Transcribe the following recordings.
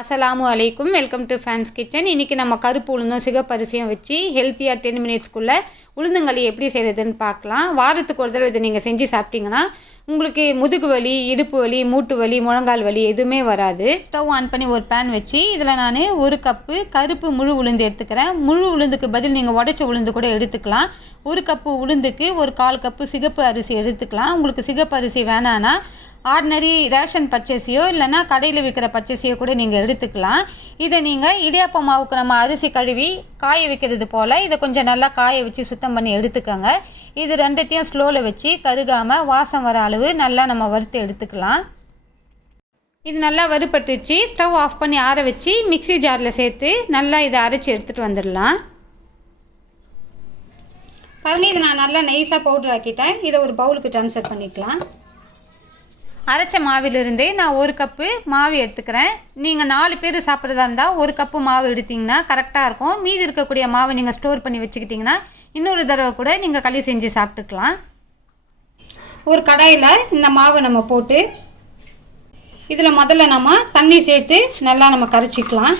அஸ்லாம் வலைக்கும் welcome to fans kitchen இன்றைக்கி நம்ம கருப்பு உளுந்தும் சிகப்பரிசியும் வச்சு ஹெல்த்தியாக டென் மினிட்ஸ்க்குள்ளே உளுந்தங்களி எப்படி செய்கிறதுன்னு பார்க்கலாம். வாரத்துக்கு ஒரு தடவை இதை நீங்கள் செஞ்சு சாப்பிட்டீங்கன்னா உங்களுக்கு முதுகு வலி இடுப்பு வலி மூட்டு வலி முழங்கால் வலி எதுவுமே வராது. ஸ்டவ் ஆன் பண்ணி ஒரு பேன் வச்சு இதில் நான் ஒரு கப்பு கருப்பு முழு உளுந்து எடுத்துக்கிறேன். முழு உளுந்துக்கு பதில் நீங்கள் உடச்ச உளுந்து கூட எடுத்துக்கலாம். ஒரு கப்பு உளுந்துக்கு ஒரு கால் கப்பு சிகப்பு அரிசி எடுத்துக்கலாம். உங்களுக்கு சிகப்பு அரிசி வேணான்னா ஆர்டினரி ரேஷன் பச்சரிசியோ இல்லைன்னா கடையில் விற்கிற பச்சரிசியோ கூட நீங்கள் எடுத்துக்கலாம். இதை நீங்கள் இடியாப்ப மாவுக்கு நம்ம அரிசி கழுவி காய வைக்கிறது போல் இதை கொஞ்சம் நல்லா காய வச்சு சுத்தம் பண்ணி எடுத்துக்கோங்க. இது ரெண்டுத்தையும் ஸ்லோவில் வச்சு கருகாமல் வாசம் வர அளவு நல்லா நம்ம வறுத்து எடுத்துக்கலாம். இது நல்லா வறுபட்டுச்சு. ஸ்டவ் ஆஃப் பண்ணி ஆற வச்சு மிக்ஸி ஜாரில் சேர்த்து நல்லா இதை அரைச்சி எடுத்துகிட்டு வந்துடலாம். பாருங்கள் இது நான் நல்லா நைஸாக பவுடர் ஆக்கிட்டேன். இதை ஒரு பவுலுக்கு ட்ரான்ஸ்ஃபர் பண்ணிக்கலாம். அரைச்ச மாவிலிருந்தே நான் ஒரு கப்பு மாவு எடுத்துக்கிறேன். நீங்கள் நாலு பேர் சாப்பிட்றதா இருந்தால் ஒரு கப்பு மாவு எடுத்திங்கன்னா கரெக்டாக இருக்கும். மீதி இருக்கக்கூடிய மாவை நீங்கள் ஸ்டோர் பண்ணி வச்சுக்கிட்டிங்கன்னா இன்னொரு தடவை கூட நீங்கள் களி செஞ்சு சாப்பிட்டுக்கலாம். ஒரு கடாயில் இந்த மாவை நம்ம போட்டு இதில் முதல்ல நம்ம தண்ணி சேர்த்து நல்லா நம்ம கரைச்சிக்கலாம்.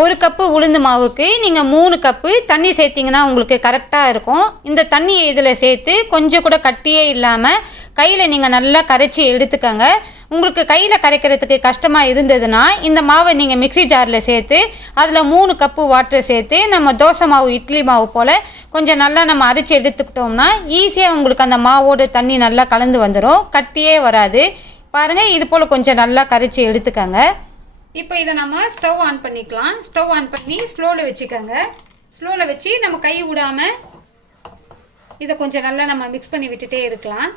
ஒரு கப்பு உளுந்து மாவுக்கு நீங்கள் மூணு கப்பு தண்ணி சேர்த்திங்கன்னா உங்களுக்கு கரெக்டாக இருக்கும். இந்த தண்ணியை இதில் சேர்த்து கொஞ்சம் கூட கட்டியே இல்லாமல் கையில் நீங்கள் நல்லா கரைச்சி எடுத்துக்கோங்க. உங்களுக்கு கையில் கரைக்கிறதுக்கு கஷ்டமாக இருந்ததுன்னா இந்த மாவை நீங்கள் மிக்ஸி ஜாரில் சேர்த்து அதில் மூணு கப்பு வாட்டர் சேர்த்து நம்ம தோசை மாவு இட்லி மாவு போல் கொஞ்சம் நல்லா நம்ம அரைச்சி எடுத்துக்கிட்டோம்னா ஈஸியாக உங்களுக்கு அந்த மாவோட தண்ணி நல்லா கலந்து வந்துடும் கட்டியே வராது. பாருங்கள் இது போல் கொஞ்சம் நல்லா கரைச்சி எடுத்துக்கோங்க. இப்போ இதை நம்ம ஸ்டவ் ஆன் பண்ணிக்கலாம். ஸ்டவ் ஆன் பண்ணி ஸ்லோவில் வச்சுக்கோங்க. ஸ்லோவில் வச்சு நம்ம கை விடாமல் இதை கொஞ்சம் நல்லா நம்ம மிக்ஸ் பண்ணி விட்டுட்டே இருக்கலாம்.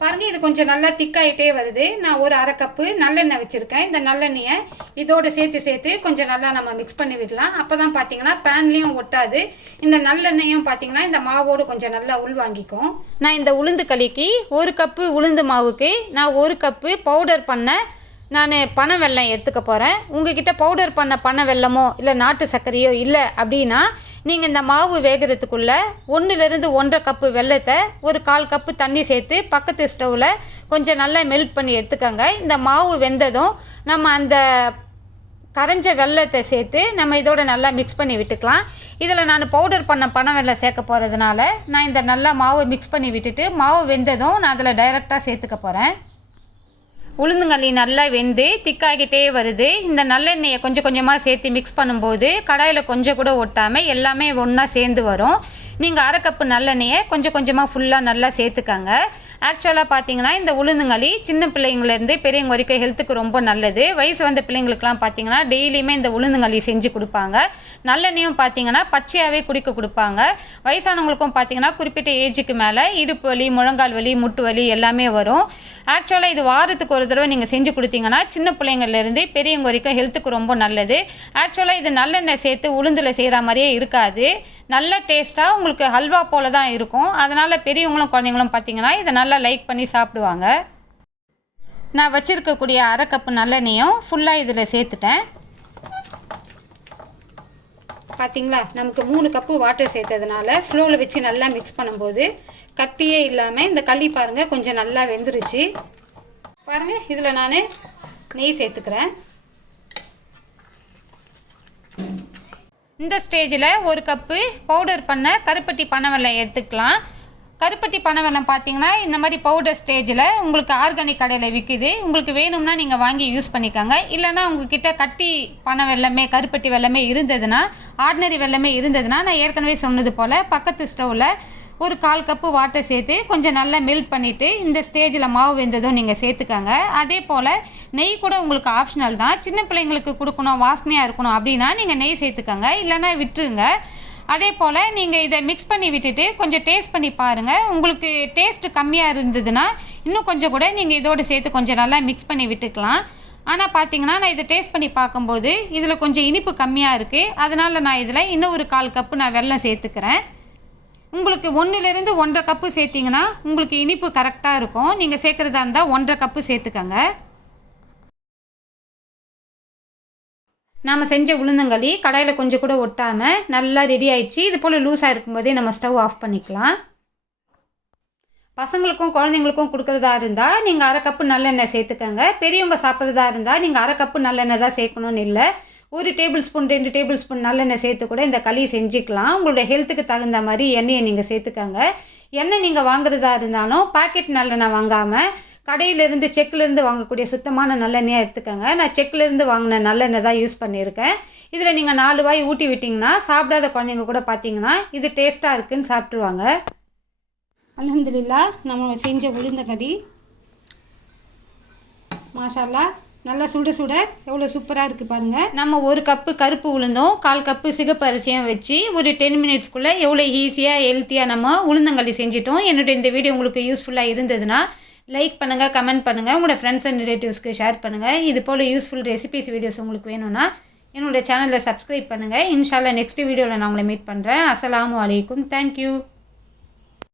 பாருங்க இது கொஞ்சம் நல்லா திக்காயிட்டே வருது. நான் ஒரு அரை கப்பு நல்லெண்ணெய் வச்சுருக்கேன். இந்த நல்லெண்ணெயை இதோட சேர்த்து சேர்த்து கொஞ்சம் நல்லா நம்ம மிக்ஸ் பண்ணி விடலாம். அப்போ தான் பார்த்தீங்கன்னா பேன்லேயும் ஒட்டாது. இந்த நல்லெண்ணெயும் பார்த்தீங்கன்னா இந்த மாவோடு கொஞ்சம் நல்லா உள்வாங்கிக்கும் நான் இந்த உளுந்து களிக்கு ஒரு கப்பு உளுந்து மாவுக்கு நான் ஒரு கப்பு பவுடர் பண்ண நான் பனை வெள்ளம் எடுத்துக்க போகிறேன் உங்ககிட்ட பவுடர் பண்ண பனை வெல்லமோ இல்லை நாட்டு சர்க்கரையோ இல்லை அப்படின்னா நீங்கள் இந்த மாவு வேகிறதுக்குள்ளே ஒன்றுலேருந்து ஒன்றரை கப்பு வெல்லத்தை ஒரு கால் கப்பு தண்ணி சேர்த்து பக்கத்து ஸ்டவ்வில் கொஞ்சம் நல்லா மெல்ட் பண்ணி எடுத்துக்கோங்க. இந்த மாவு வெந்ததும் நம்ம அந்த கரைஞ்ச வெல்லத்தை சேர்த்து நம்ம இதோட நல்லா மிக்ஸ் பண்ணி விட்டுக்கலாம். இதில் நான் பவுடர் பண்ண பனை வெள்ளை சேர்க்க போகிறதுனால நான் இந்த நல்லா மாவை மிக்ஸ் பண்ணி விட்டுட்டு மாவு வெந்ததும் நான் அதில் டைரெக்டாக சேர்த்துக்க போகிறேன் உளுந்துங்களி நல்லா வெந்து திக்காகிட்டே வருது. இந்த நல்லெண்ணெயை கொஞ்சம் கொஞ்சமாக சேர்த்து மிக்ஸ் பண்ணும்போது கடாயில் கொஞ்சம் கூட ஒட்டாமல் எல்லாமே ஒன்றா சேர்ந்து வரும். நீங்கள் அரை கப்பு நல்லெண்ணெயை கொஞ்சம் கொஞ்சமாக ஃபுல்லாக நல்லா சேர்த்துக்கங்க. ஆக்சுவலாக பார்த்தீங்கன்னா இந்த உளுந்துங்களி சின்ன பிள்ளைங்கள்லேருந்து பெரியவங்க வரைக்கும் ஹெல்த்துக்கு ரொம்ப நல்லது. வயசு வந்த பிள்ளைங்களுக்குலாம் பார்த்தீங்கன்னா டெய்லியுமே இந்த உளுந்துங்களி செஞ்சு கொடுப்பாங்க. நல்லெண்ணெயும் பார்த்தீங்கன்னா பச்சையாகவே குடிக்க கொடுப்பாங்க. வயசானவங்களுக்கும் பார்த்தீங்கன்னா குறிப்பிட்ட ஏஜுக்கு மேலே இடுப்பு வலி முழங்கால் வலி முட்டு வலி எல்லாமே வரும். ஆக்சுவலாக இது வாரத்துக்கு ஒரு தடவை நீங்கள் செஞ்சு கொடுத்தீங்கன்னா சின்ன பிள்ளைங்கள்லேருந்து பெரியவங்க வரைக்கும் ஹெல்த்துக்கு ரொம்ப நல்லது. ஆக்சுவலாக இது நல்லெண்ணெய் சேர்த்து உளுந்தில் செய்கிற மாதிரியே இருக்காது. நல்ல டேஸ்ட்டாக உங்களுக்கு ஹல்வா போல தான் இருக்கும். அதனால் பெரியவங்களும் குழந்தைங்களும் பார்த்தீங்கன்னா இதை நல்லா லைக் பண்ணி சாப்பிடுவாங்க. நான் வச்சுருக்கக்கூடிய அரை கப்பு நல்லெண்ணையும் ஃபுல்லாக இதில் சேர்த்துட்டேன். பார்த்திங்களா நமக்கு மூணு கப்பு வாட்டர் சேர்த்ததுனால ஸ்லோவில் வச்சு நல்லா மிக்ஸ் பண்ணும்போது கட்டியே இல்லாமல் இந்த களி பாருங்கள் கொஞ்சம் நல்லா வெந்துருச்சு. பாருங்கள் இதில் நான் நெய் சேர்த்துக்கிறேன். இந்த ஸ்டேஜில் ஒரு கப்பு பவுடர் பண்ண கருப்பட்டி பனவெல்லம் எடுத்துக்கலாம். கருப்பட்டி பனவெல்லம் பார்த்தீங்கன்னா இந்த மாதிரி பவுடர் ஸ்டேஜில் உங்களுக்கு ஆர்கானிக் கடையில் விற்குது உங்களுக்கு வேணும்னா நீங்கள் வாங்கி யூஸ் பண்ணிக்கோங்க. இல்லைனா உங்ககிட்ட கட்டி பனை வெள்ளமே கருப்பட்டி வெள்ளமே இருந்ததுன்னா ஆர்டினரி வெள்ளமே இருந்ததுன்னா நான் ஏற்கனவே சொன்னது போல் பக்கத்து ஸ்டவ்வில் ஒரு கால் கப்பு வாட்டர் சேர்த்து கொஞ்சம் நல்லா மெல்ட் பண்ணிவிட்டு இந்த ஸ்டேஜில் மாவு வெந்ததும் நீங்கள் சேர்த்துக்கங்க. அதே போல் நெய் கூட உங்களுக்கு ஆப்ஷனல் தான். சின்ன பிள்ளைங்களுக்கு கொடுக்கணும் வாசனையாக இருக்கணும் அப்படின்னா நீங்கள் நெய் சேர்த்துக்கங்க. இல்லைன்னா விட்டுருங்க. அதே போல் நீங்கள் இதை மிக்ஸ் பண்ணி விட்டுட்டு கொஞ்சம் டேஸ்ட் பண்ணி பாருங்கள் உங்களுக்கு டேஸ்ட்டு கம்மியாக இருந்ததுன்னா இன்னும் கொஞ்சம் கூட நீங்கள் இதோடு சேர்த்து கொஞ்சம் நல்லா மிக்ஸ் பண்ணி விட்டுக்கலாம். ஆனால் பார்த்தீங்கன்னா நான் இதை டேஸ்ட் பண்ணி பார்க்கும்போது இதில் கொஞ்சம் இனிப்பு கம்மியாக இருக்குது அதனால் நான் இதில் இன்னும் ஒரு கால் கப்பு நான் வெள்ளம் சேர்த்துக்கிறேன். உங்களுக்கு ஒன்றுலேருந்து ஒன்றரை கப்பு சேர்த்திங்கன்னா உங்களுக்கு இனிப்பு கரெக்டாக இருக்கும். நீங்கள் சேர்க்குறதா இருந்தால் ஒன்றரை கப்பு சேர்த்துக்கங்க. நாம் செஞ்ச உளுந்தங்களி கடாயில் கொஞ்சம் கூட ஒட்டாமல் நல்லா ரெடி ஆயிடுச்சு. இது போல் லூஸாக இருக்கும்போதே நம்ம ஸ்டவ் ஆஃப் பண்ணிக்கலாம். பசங்களுக்கும் குழந்தைங்களுக்கும் கொடுக்குறதா இருந்தால் நீங்கள் அரை கப்பு நல்லெண்ணெய் சேர்த்துக்கங்க. பெரியவங்க சாப்பிட்றதா இருந்தால் நீங்கள் அரை கப்பு நல்லெண்ணெய் தான் சேர்க்கணும்னு இல்லை. ஒரு டேபிள் ஸ்பூன் ரெண்டு டேபிள் ஸ்பூன் நல்லெண்ணெய் சேர்த்து கூட இந்த களியை செஞ்சுக்கலாம். உங்களுடைய ஹெல்த்துக்கு தகுந்த மாதிரி எண்ணெயை நீங்கள் சேர்த்துக்கோங்க. எண்ணெய் நீங்கள் வாங்குறதா இருந்தாலும் பாக்கெட் நல்லெண்ணெய் வாங்காமல் கடையிலேருந்து செக்கிலேருந்து வாங்கக்கூடிய சுத்தமான நல்லெண்ணெயாக எடுத்துக்கோங்க. நான் செக்கிலேருந்து வாங்கின நல்லெண்ணெய் தான் யூஸ் பண்ணியிருக்கேன். இதில் நீங்கள் நாலு வாய் ஊட்டி விட்டிங்கன்னா சாப்பிடாத குழந்தைங்க கூட பார்த்தீங்கன்னா இது டேஸ்ட்டாக இருக்குன்னு சாப்பிட்ருவாங்க அலமதுல்லா நம்ம செஞ்ச உளுந்தங்களி மாஷால்லா நல்லா சுட சுட. எவ்வளோ சூப்பராக இருக்குது பாருங்கள் நம்ம ஒரு கப்பு கருப்பு உளுந்தும். கால் கப்பு சிகப்பு அரிசியும் வச்சு ஒரு டென் மினிட்ஸ்க்குள்ளே எவ்வளோ ஈஸியாக ஹெல்த்தியாக நம்ம உளுந்தங்களி செஞ்சிட்டோம். என்னுடைய இந்த வீடியோ உங்களுக்கு யூஸ்ஃபுல்லாக இருந்ததுன்னா லைக் பண்ணுங்கள் கமெண்ட் பண்ணுங்கள் உங்களோட ஃப்ரெண்ட்ஸ் அண்ட் ரிலேட்டிவ்ஸ்க்கு ஷேர் பண்ணுங்கள் இது போல் யூஸ்ஃபுல் ரெசிபிஸ் வீடியோஸ் உங்களுக்கு வேணும்னா என்னோட சேனலை சப்ஸ்கிரைப் பண்ணுங்கள் இன்ஷால்லா நெக்ஸ்ட் வீடியோவில் நான் உங்களை மீட் பண்ணுறேன் அஸ்லாம் அலைக்கும். தேங்க்யூ